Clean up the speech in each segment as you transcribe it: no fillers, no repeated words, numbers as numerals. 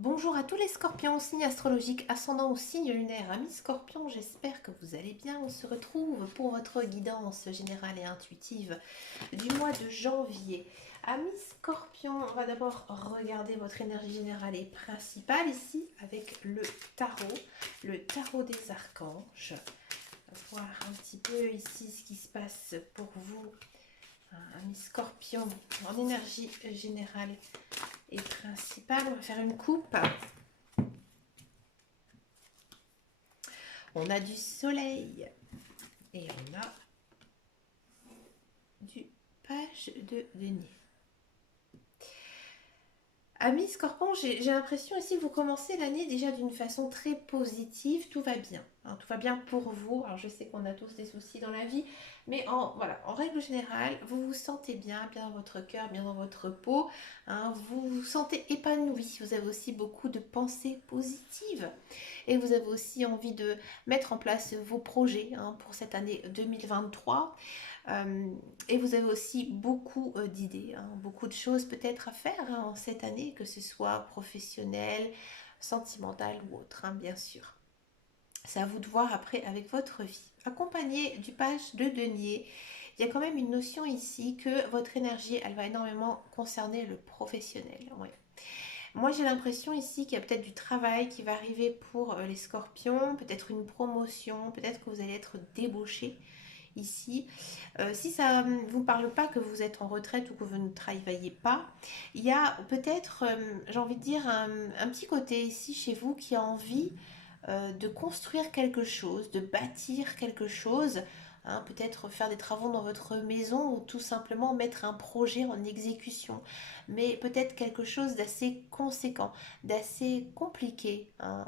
Bonjour à tous les scorpions, signe astrologique ascendant au signe lunaire, amis scorpions, j'espère que vous allez bien. On se retrouve pour votre guidance générale et intuitive du mois de janvier. Amis scorpions, on va d'abord regarder votre énergie générale et principale ici avec le tarot des archanges. On va voir un petit peu ici ce qui se passe pour vous, amis scorpions, en énergie générale et principale. On va faire une coupe. On a du soleil et on a du page de denier. Amis Scorpion, j'ai l'impression ici que vous commencez l'année déjà d'une façon très positive. Tout va bien. Hein, tout va bien pour vous. Alors je sais qu'on a tous des soucis dans la vie, mais voilà, en règle générale, vous vous sentez bien dans votre cœur, bien dans votre peau. Hein, vous vous sentez épanoui. Vous avez aussi beaucoup de pensées positives. Et vous avez aussi envie de mettre en place vos projets, hein, pour cette année 2023. Et vous avez aussi beaucoup d'idées, hein, beaucoup de choses peut-être à faire, hein, en cette année, que ce soit professionnel, sentimental ou autre, hein, bien sûr. C'est à vous de voir après avec votre vie. Accompagné du page de denier, il y a quand même une notion ici que votre énergie, elle va énormément concerner le professionnel. Ouais. Moi, j'ai l'impression ici qu'il y a peut-être du travail qui va arriver pour les scorpions, peut-être une promotion, peut-être que vous allez être débauché ici. Si ça ne vous parle pas que vous êtes en retraite ou que vous ne travaillez pas, il y a peut-être, j'ai envie de dire, un petit côté ici chez vous qui a envie de construire quelque chose, de bâtir quelque chose. Hein, peut-être faire des travaux dans votre maison ou tout simplement mettre un projet en exécution. Mais peut-être quelque chose d'assez conséquent, d'assez compliqué, hein,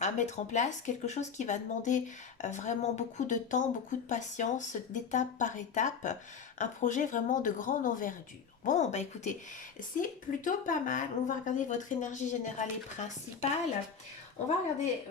à mettre en place, quelque chose qui va demander vraiment beaucoup de temps, beaucoup de patience, d'étape par étape, un projet vraiment de grande envergure. Bon, bah écoutez, c'est plutôt pas mal. On va regarder votre énergie générale et principale. On va regarder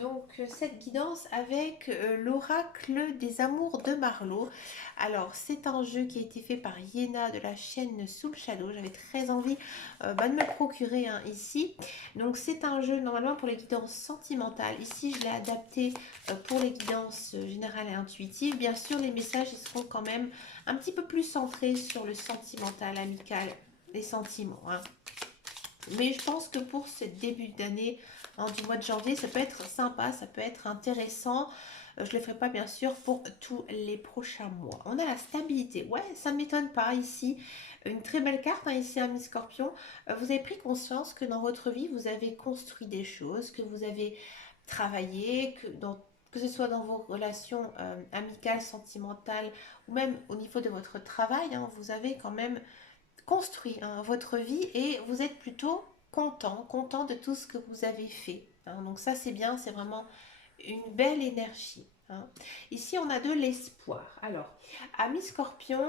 donc cette guidance avec l'oracle des amours de Marlowe. Alors, c'est un jeu qui a été fait par Yéna de la chaîne Soul Shadow. J'avais très envie de me le procurer, hein, ici. Donc, c'est un jeu normalement pour les guidances sentimentales. Ici, je l'ai adapté pour les guidances générales et intuitives. Bien sûr, les messages ils seront quand même un petit peu plus centrés sur le sentimental, amical, les sentiments, hein. Mais je pense que pour ce début d'année, hein, du mois de janvier, ça peut être sympa, ça peut être intéressant. Je ne le ferai pas bien sûr pour tous les prochains mois. On a la stabilité. Ouais, ça ne m'étonne pas ici. Une très belle carte, hein, ici, Ami Scorpion. Vous avez pris conscience que dans votre vie, vous avez construit des choses, que vous avez travaillé, que ce soit dans vos relations amicales, sentimentales ou même au niveau de votre travail, hein, vous avez quand même construit, hein, votre vie et vous êtes plutôt content de tout ce que vous avez fait, hein. Donc ça c'est bien, c'est vraiment une belle énergie, hein. Ici on a de l'espoir. Alors, amis scorpion,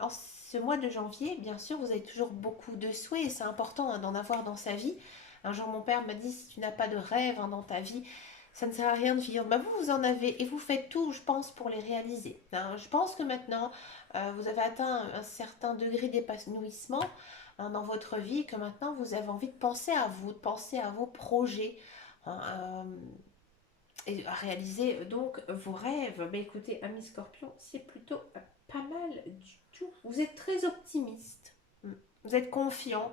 en ce mois de janvier, bien sûr vous avez toujours beaucoup de souhaits et c'est important, hein, d'en avoir dans sa vie. Un jour mon père m'a dit, si tu n'as pas de rêve, hein, dans ta vie, ça ne sert à rien de vivre. Bah, vous, vous en avez et vous faites tout, je pense, pour les réaliser, hein. Je pense que maintenant, vous avez atteint un certain degré d'épanouissement, hein, dans votre vie, que maintenant vous avez envie de penser à vous, de penser à vos projets, hein, et à réaliser donc vos rêves. Mais écoutez, amis scorpion, c'est plutôt pas mal du tout. Vous êtes très optimiste. Vous êtes confiant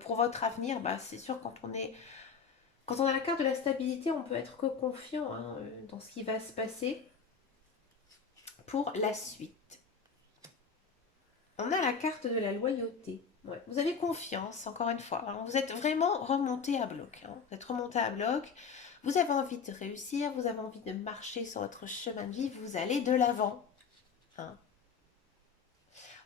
pour votre avenir. Bah, c'est sûr, quand on a la carte de la stabilité, on peut être que confiant, hein, dans ce qui va se passer pour la suite. On a la carte de la loyauté. Ouais. Vous avez confiance, encore une fois, hein. Vous êtes vraiment remonté à bloc, hein. Vous êtes remonté à bloc. Vous avez envie de réussir, vous avez envie de marcher sur votre chemin de vie, vous allez de l'avant, hein.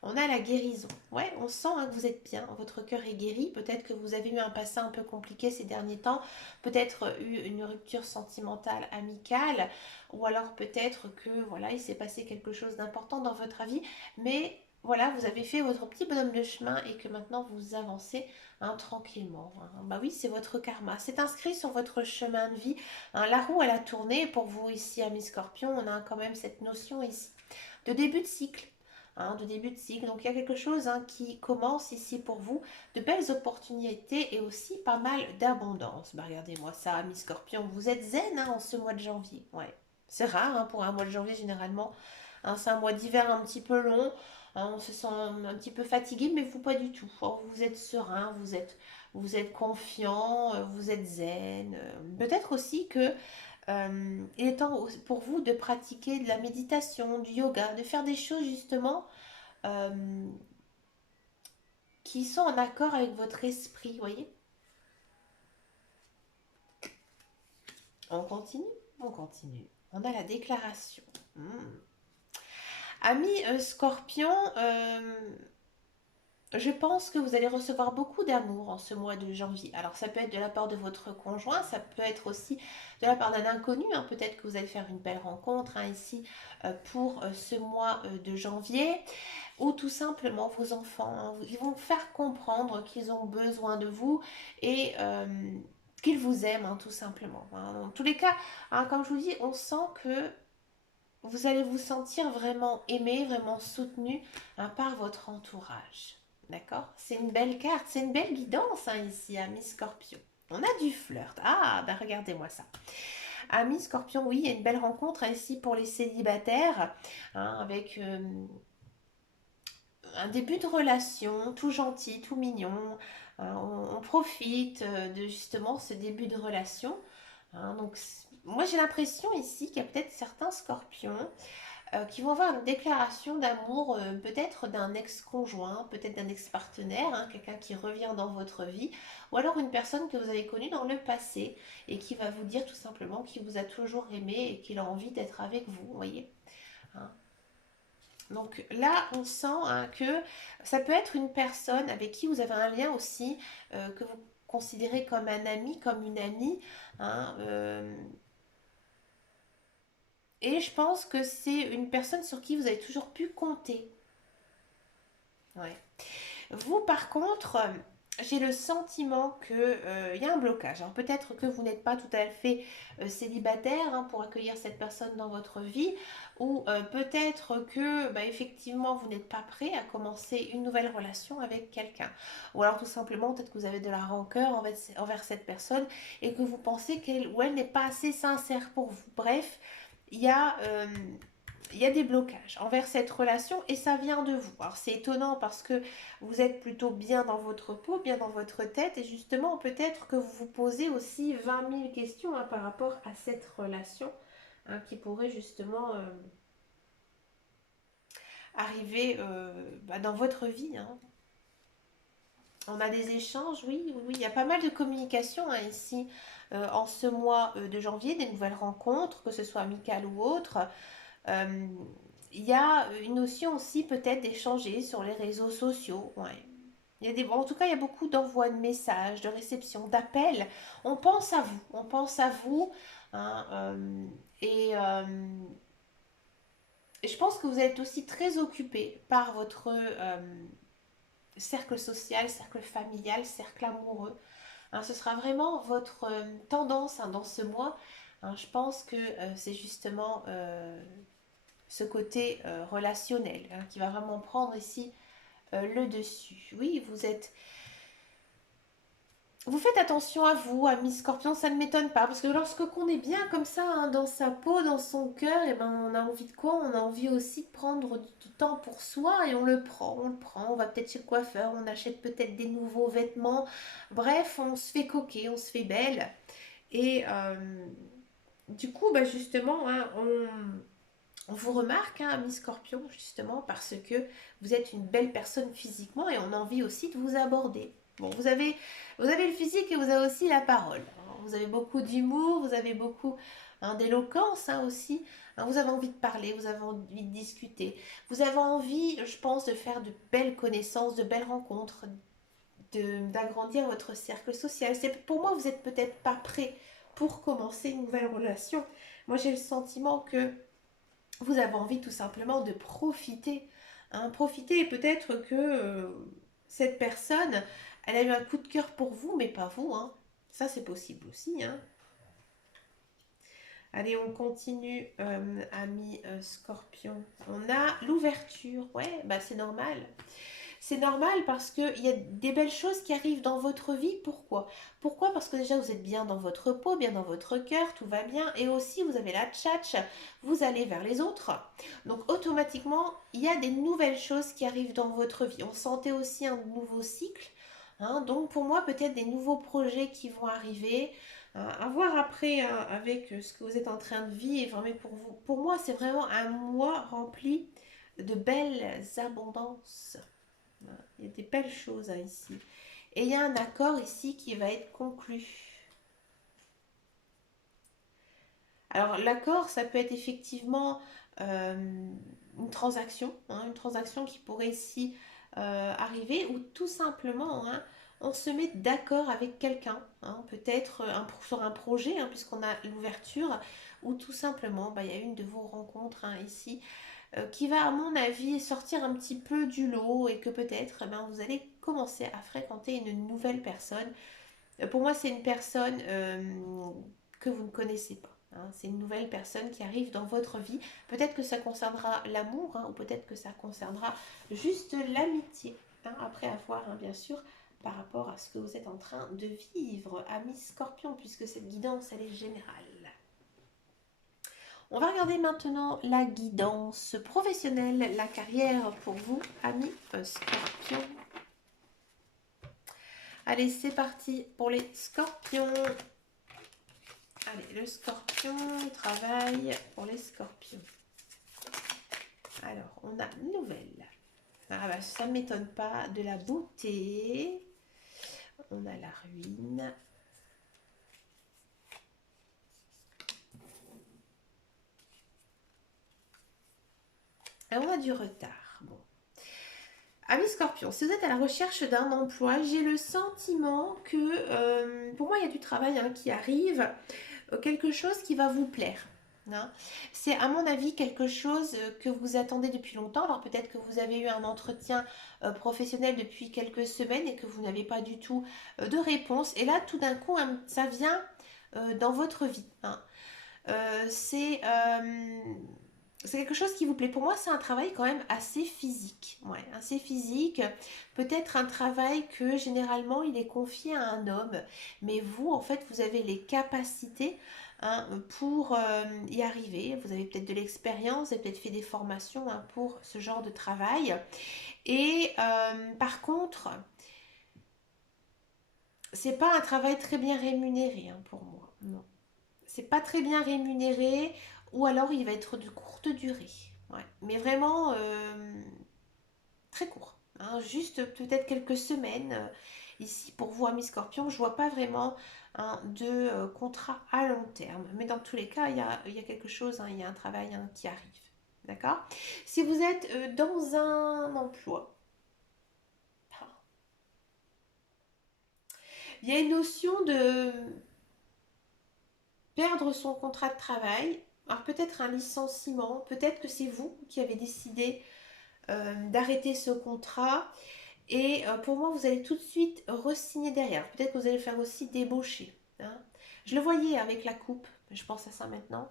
On a la guérison. Ouais, on sent, hein, que vous êtes bien, votre cœur est guéri. Peut-être que vous avez eu un passé un peu compliqué ces derniers temps, peut-être eu une rupture sentimentale, amicale, ou alors peut-être que voilà, il s'est passé quelque chose d'important dans votre vie, mais voilà, vous avez fait votre petit bonhomme de chemin et que maintenant vous avancez, hein, tranquillement, hein. Bah oui, c'est votre karma. C'est inscrit sur votre chemin de vie, hein. La roue, elle a tourné pour vous ici, amis scorpions. On a quand même cette notion ici de début de cycle, hein, de début de cycle. Donc il y a quelque chose hein, qui commence ici pour vous, de belles opportunités et aussi pas mal d'abondance. Bah, regardez-moi ça, Amis Scorpion, vous êtes zen hein, en ce mois de janvier. Ouais. C'est rare hein, pour un mois de janvier généralement. Hein, c'est un mois d'hiver un petit peu long. Hein, on se sent un petit peu fatigué, mais vous pas du tout. Oh, vous êtes serein, vous êtes confiant, vous êtes zen. Peut-être aussi que il est temps pour vous de pratiquer de la méditation, du yoga, de faire des choses justement euh, qui sont en accord avec votre esprit, vous voyez. On continue, on continue. On a la déclaration. Ami Scorpion, je pense que vous allez recevoir beaucoup d'amour en ce mois de janvier. Alors ça peut être de la part de votre conjoint, ça peut être aussi de la part d'un inconnu. Hein. Peut-être que vous allez faire une belle rencontre hein, ici pour ce mois de janvier. Ou tout simplement vos enfants. Hein. Ils vont faire comprendre qu'ils ont besoin de vous et qu'ils vous aiment hein, tout simplement. Hein. Dans tous les cas, hein, comme je vous dis, on sent que vous allez vous sentir vraiment aimé, vraiment soutenu hein, par votre entourage. D'accord. C'est une belle carte, c'est une belle guidance hein, ici, Ami Scorpion. On a du flirt. Ah, ben regardez-moi ça. Ami Scorpion, oui, il y a une belle rencontre hein, ici pour les célibataires, hein, avec un début de relation tout gentil, tout mignon. Hein, on profite de justement ce début de relation. Hein, donc, moi j'ai l'impression ici qu'il y a peut-être certains scorpions qui vont avoir une déclaration d'amour, peut-être d'un ex-conjoint, peut-être d'un ex-partenaire, hein, quelqu'un qui revient dans votre vie, ou alors une personne que vous avez connue dans le passé et qui va vous dire tout simplement qu'il vous a toujours aimé et qu'il a envie d'être avec vous, vous voyez. Hein. Donc là, on sent hein, que ça peut être une personne avec qui vous avez un lien aussi, que vous considérez comme un ami, comme une amie. Hein, et je pense que c'est une personne sur qui vous avez toujours pu compter. Ouais. Vous, par contre, j'ai le sentiment qu'il y a un blocage. Alors peut-être que vous n'êtes pas tout à fait célibataire hein, pour accueillir cette personne dans votre vie, ou peut-être que bah, effectivement vous n'êtes pas prêt à commencer une nouvelle relation avec quelqu'un. Ou alors tout simplement peut-être que vous avez de la rancœur envers cette personne et que vous pensez qu'elle ou elle n'est pas assez sincère pour vous. Bref, il y a il y a des blocages envers cette relation et ça vient de vous. Alors c'est étonnant parce que vous êtes plutôt bien dans votre peau, bien dans votre tête et justement peut-être que vous vous posez aussi 20 000 questions hein, par rapport à cette relation hein, qui pourrait justement arriver bah, dans votre vie. Hein. On a des échanges, oui, oui, oui, il y a pas mal de communication hein, ici en ce mois de janvier, des nouvelles rencontres, que ce soit amicales ou autres. Euh, il y a une notion aussi peut-être d'échanger sur les réseaux sociaux. Ouais. Il y a des, en tout cas, il y a beaucoup d'envois de messages, de réceptions, d'appels. On pense à vous, on pense à vous. Hein, et, et je pense que vous êtes aussi très occupé par votre cercle social, cercle familial, cercle amoureux. Hein, ce sera vraiment votre tendance hein, dans ce mois. Hein, je pense que c'est justement ce côté relationnel hein, qui va vraiment prendre ici le dessus. Oui, vous faites attention à vous, amis Scorpion, ça ne m'étonne pas, parce que lorsque qu'on est bien comme ça, hein, dans sa peau, dans son cœur, et ben on a envie de quoi? On a envie aussi de prendre du temps pour soi, et on le prend, on va peut-être chez le coiffeur, on achète peut-être des nouveaux vêtements, bref, on se fait coquer, on se fait belle, et du coup, bah justement, hein, on vous remarque, hein, Miss Scorpion, justement, parce que vous êtes une belle personne physiquement et on a envie aussi de vous aborder. Bon, vous avez le physique et vous avez aussi la parole. Vous avez beaucoup d'humour, vous avez beaucoup hein, d'éloquence hein, aussi. Hein, vous avez envie de parler, vous avez envie de discuter. Vous avez envie, je pense, de faire de belles connaissances, de belles rencontres, d'agrandir votre cercle social. Pour moi, vous n'êtes peut-être pas prêt pour commencer une nouvelle relation. Moi, j'ai le sentiment que vous avez envie tout simplement de profiter. Hein, profiter et peut-être que cette personne, elle a eu un coup de cœur pour vous, mais pas vous. Hein. Ça, c'est possible aussi. Hein. Allez, on continue, ami Scorpion. On a l'ouverture. Ouais, bah c'est normal. C'est normal parce qu'il y a des belles choses qui arrivent dans votre vie. Pourquoi? Pourquoi? Parce que déjà vous êtes bien dans votre peau, bien dans votre cœur, tout va bien. Et aussi vous avez la tchatch, vous allez vers les autres. Donc automatiquement, il y a des nouvelles choses qui arrivent dans votre vie. On sentait aussi un nouveau cycle. Hein. Donc pour moi, peut-être des nouveaux projets qui vont arriver. À voir après avec ce que vous êtes en train de vivre. Mais pour moi, c'est vraiment un mois rempli de belles abondances. Il y a des belles choses ici. Et il y a un accord ici qui va être conclu. Alors l'accord, ça peut être effectivement une transaction, hein, une transaction qui pourrait ici arriver, ou tout simplement, hein, on se met d'accord avec quelqu'un, hein, peut-être sur un projet, hein, puisqu'on a l'ouverture, ou tout simplement, bah, il y a une de vos rencontres hein, ici qui va, à mon avis, sortir un petit peu du lot et que peut-être ben, vous allez commencer à fréquenter une nouvelle personne. Pour moi, c'est une personne que vous ne connaissez pas. Hein. C'est une nouvelle personne qui arrive dans votre vie. Peut-être que ça concernera l'amour hein, ou peut-être que ça concernera juste l'amitié. Hein, après avoir, hein, bien sûr, par rapport à ce que vous êtes en train de vivre, ami Scorpion, puisque cette guidance, elle est générale. On va regarder maintenant la guidance professionnelle, la carrière pour vous, amis Scorpion. Allez, c'est parti pour les Scorpions. Allez, le Scorpion, le travail pour les Scorpions. Alors, on a une nouvelle. Ah bah, ça ne m'étonne pas. De la beauté. On a la ruine. Et on a du retard. Bon. Amis Scorpion, si vous êtes à la recherche d'un emploi, j'ai le sentiment que pour moi il y a du travail hein, qui arrive, quelque chose qui va vous plaire. Hein. C'est à mon avis quelque chose que vous attendez depuis longtemps. Alors peut-être que vous avez eu un entretien professionnel depuis quelques semaines et que vous n'avez pas du tout de réponse. Et là tout d'un coup ça vient dans votre vie. Hein. C'est quelque chose qui vous plaît. Pour moi, c'est un travail quand même assez physique. Ouais, assez physique. Peut-être un travail que généralement il est confié à un homme. Mais vous, en fait, vous avez les capacités hein, pour y arriver. Vous avez peut-être de l'expérience, vous avez peut-être fait des formations hein, pour ce genre de travail. Et par contre, c'est pas un travail très bien rémunéré hein, pour moi. Non. C'est pas très bien rémunéré ou alors il va être de courte durée. Ouais. Mais vraiment très court. Hein. Juste peut-être quelques semaines. Ici, pour vous, amis Scorpion, je vois pas vraiment hein, de contrat à long terme. Mais dans tous les cas, il y a quelque chose, hein, il y a un travail hein, qui arrive. D'accord. Si vous êtes dans un emploi, il y a une notion de perdre son contrat de travail. Alors peut-être un licenciement, peut-être que c'est vous qui avez décidé d'arrêter ce contrat et pour moi vous allez tout de suite re-signer derrière. Peut-être que vous allez faire aussi débaucher. Hein. Je le voyais avec la coupe, je pense à ça maintenant.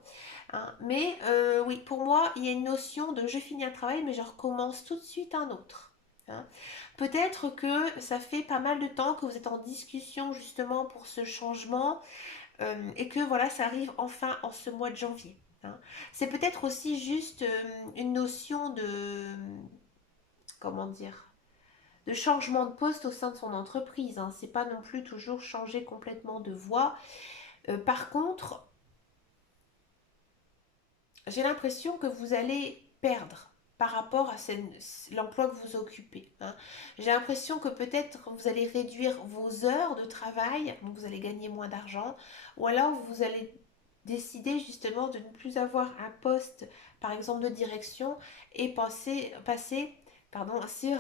Hein. Mais oui, pour moi il y a une notion de je finis un travail mais je recommence tout de suite un autre. Hein. Peut-être que ça fait pas mal de temps que vous êtes en discussion justement pour ce changement et que voilà, ça arrive enfin en ce mois de janvier. Hein. C'est peut-être aussi juste une notion de, comment dire, de changement de poste au sein de son entreprise. Hein. C'est pas non plus toujours changer complètement de voie. Par contre, j'ai l'impression que vous allez perdre par rapport à l'emploi que vous occupez. Hein. J'ai l'impression que peut-être vous allez réduire vos heures de travail, donc vous allez gagner moins d'argent, ou alors vous allez décider justement de ne plus avoir un poste, par exemple de direction, et passer sur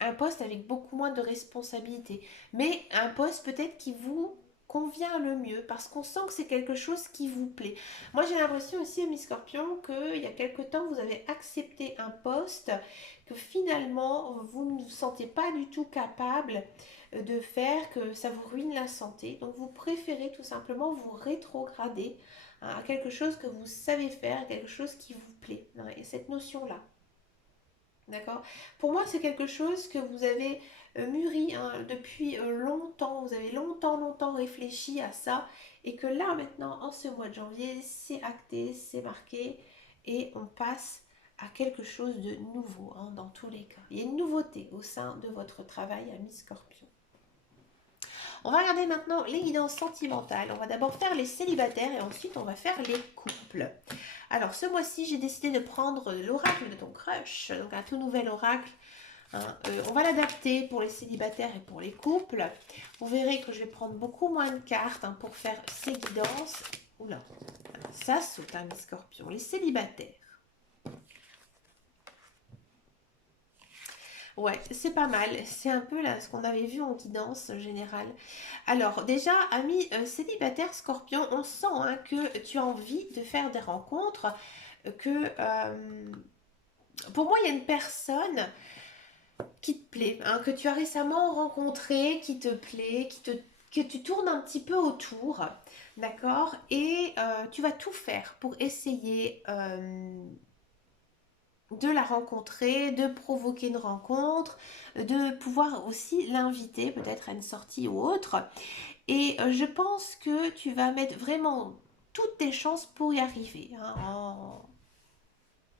un poste avec beaucoup moins de responsabilités. Mais un poste peut-être qui vous convient le mieux parce qu'on sent que c'est quelque chose qui vous plaît. Moi j'ai l'impression aussi, Miss Scorpion, qu'il y a quelque temps vous avez accepté un poste que finalement vous ne vous sentez pas du tout capable de faire, que ça vous ruine la santé. Donc vous préférez tout simplement vous rétrograder hein, à quelque chose que vous savez faire, quelque chose qui vous plaît. Hein, et cette notion-là. D'accord? Pour moi, c'est quelque chose que vous avez mûri hein, depuis longtemps. Vous avez longtemps réfléchi à ça. Et que là, maintenant, en ce mois de janvier, c'est acté, c'est marqué. Et on passe à quelque chose de nouveau hein, dans tous les cas. Il y a une nouveauté au sein de votre travail, ami Scorpion. On va regarder maintenant les guidances sentimentales. On va d'abord faire les célibataires et ensuite on va faire les couples. Alors ce mois-ci, j'ai décidé de prendre l'oracle de ton crush, donc un tout nouvel oracle. Hein. On va l'adapter pour les célibataires et pour les couples. Vous verrez que je vais prendre beaucoup moins de cartes hein, pour faire ces guidances. Oula, ça saute un scorpion. Les célibataires. Ouais, c'est pas mal. C'est un peu là ce qu'on avait vu en guidance générale. Alors, déjà, ami célibataire scorpion, on sent hein, que tu as envie de faire des rencontres, pour moi, il y a une personne qui te plaît, hein, que tu as récemment rencontré, qui te plaît, que tu tournes un petit peu autour, d'accord? Et tu vas tout faire pour essayer de la rencontrer, de provoquer une rencontre, de pouvoir aussi l'inviter peut-être à une sortie ou autre. Et je pense que tu vas mettre vraiment toutes tes chances pour y arriver, hein,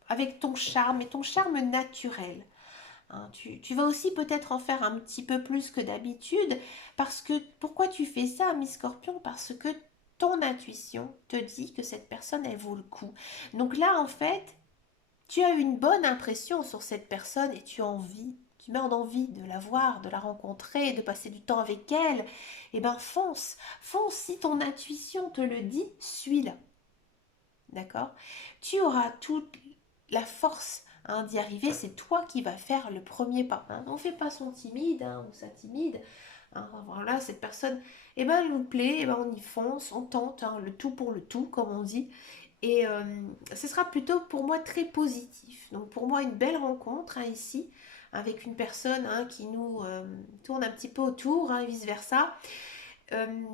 avec ton charme et ton charme naturel. Hein. Tu vas aussi peut-être en faire un petit peu plus que d'habitude, parce que pourquoi tu fais ça, Miss Scorpion? Parce que ton intuition te dit que cette personne, elle vaut le coup. Donc là, en fait, tu as une bonne impression sur cette personne et tu as envie, tu meurs d'envie de la voir, de la rencontrer, de passer du temps avec elle. Eh ben fonce, fonce si ton intuition te le dit, suis-la. D'accord? Tu auras toute la force hein, d'y arriver, c'est toi qui vas faire le premier pas. Hein. On ne fait pas son timide hein, ou sa timide. Hein, voilà, cette personne, eh ben, elle nous plaît, eh ben, on y fonce, on tente, hein, le tout pour le tout, comme on dit. Et ce sera plutôt pour moi très positif. Donc pour moi, une belle rencontre hein, ici, avec une personne hein, qui nous tourne un petit peu autour, hein, et vice-versa. Euh,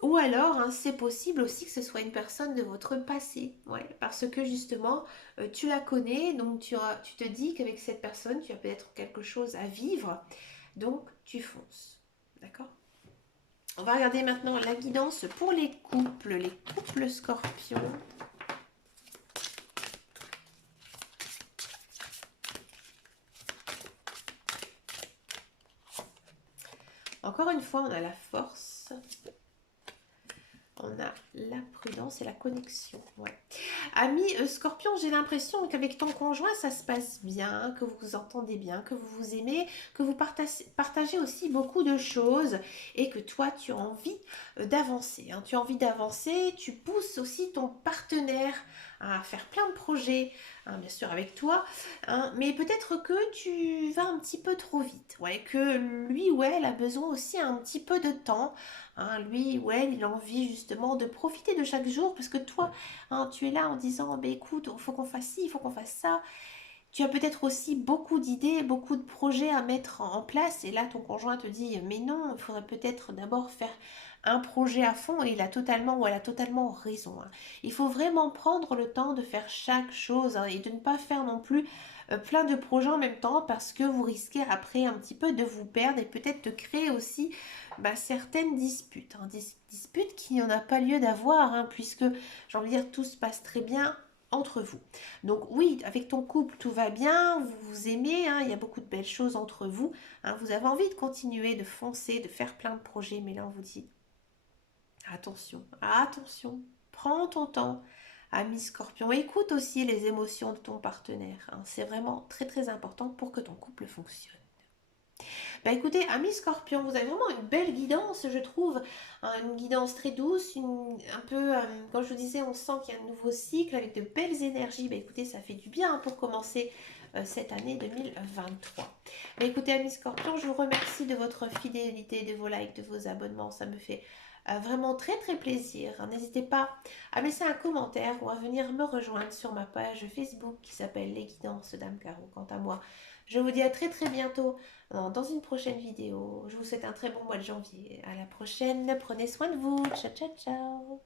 ou alors, hein, c'est possible aussi que ce soit une personne de votre passé, ouais, parce que justement, tu la connais, donc tu te dis qu'avec cette personne, tu as peut-être quelque chose à vivre, donc tu fonces. D'accord? On va regarder maintenant la guidance pour les couples scorpions. Encore une fois, on a la force. On a la prudence et la connexion. Ouais. Ami Scorpion, j'ai l'impression qu'avec ton conjoint, ça se passe bien, que vous vous entendez bien, que vous vous aimez, que vous partagez aussi beaucoup de choses et que toi, tu as envie d'avancer. Hein. Tu as envie d'avancer, tu pousses aussi ton partenaire à faire plein de projets, hein, bien sûr avec toi, hein, mais peut-être que tu vas un petit peu trop vite, ouais, que lui ou elle a besoin aussi un petit peu de temps. Hein, lui ou elle, il a envie justement de profiter de chaque jour parce que toi, hein, tu es là en disant, bah, écoute, il faut qu'on fasse ci, il faut qu'on fasse ça. Tu as peut-être aussi beaucoup d'idées, beaucoup de projets à mettre en place et là, ton conjoint te dit, mais non, il faudrait peut-être d'abord faire un projet à fond et il a totalement ou elle a totalement raison. Hein. Il faut vraiment prendre le temps de faire chaque chose hein, et de ne pas faire non plus plein de projets en même temps parce que vous risquez après un petit peu de vous perdre et peut-être de créer aussi bah, certaines disputes. Hein, des disputes qui n'y en a pas lieu d'avoir hein, puisque j'ai envie de dire tout se passe très bien entre vous. Donc oui, avec ton couple, tout va bien, vous vous aimez, hein, il y a beaucoup de belles choses entre vous. Hein, vous avez envie de continuer, de foncer, de faire plein de projets, mais là on vous dit attention, attention, prends ton temps, ami Scorpion. Écoute aussi les émotions de ton partenaire. Hein, c'est vraiment très important pour que ton couple fonctionne. Bah écoutez, ami Scorpion, vous avez vraiment une belle guidance, je trouve. Hein, une guidance très douce, un peu, comme je vous disais, on sent qu'il y a un nouveau cycle avec de belles énergies. Bah écoutez, ça fait du bien hein, pour commencer cette année 2023. Bah écoutez, ami Scorpion, je vous remercie de votre fidélité, de vos likes, de vos abonnements. Ça me fait vraiment très plaisir. Hein, n'hésitez pas à laisser un commentaire ou à venir me rejoindre sur ma page Facebook qui s'appelle Les Guidances d'Ame Caro. Quant à moi, je vous dis à très bientôt dans une prochaine vidéo. Je vous souhaite un très bon mois de janvier. À la prochaine. Prenez soin de vous. Ciao.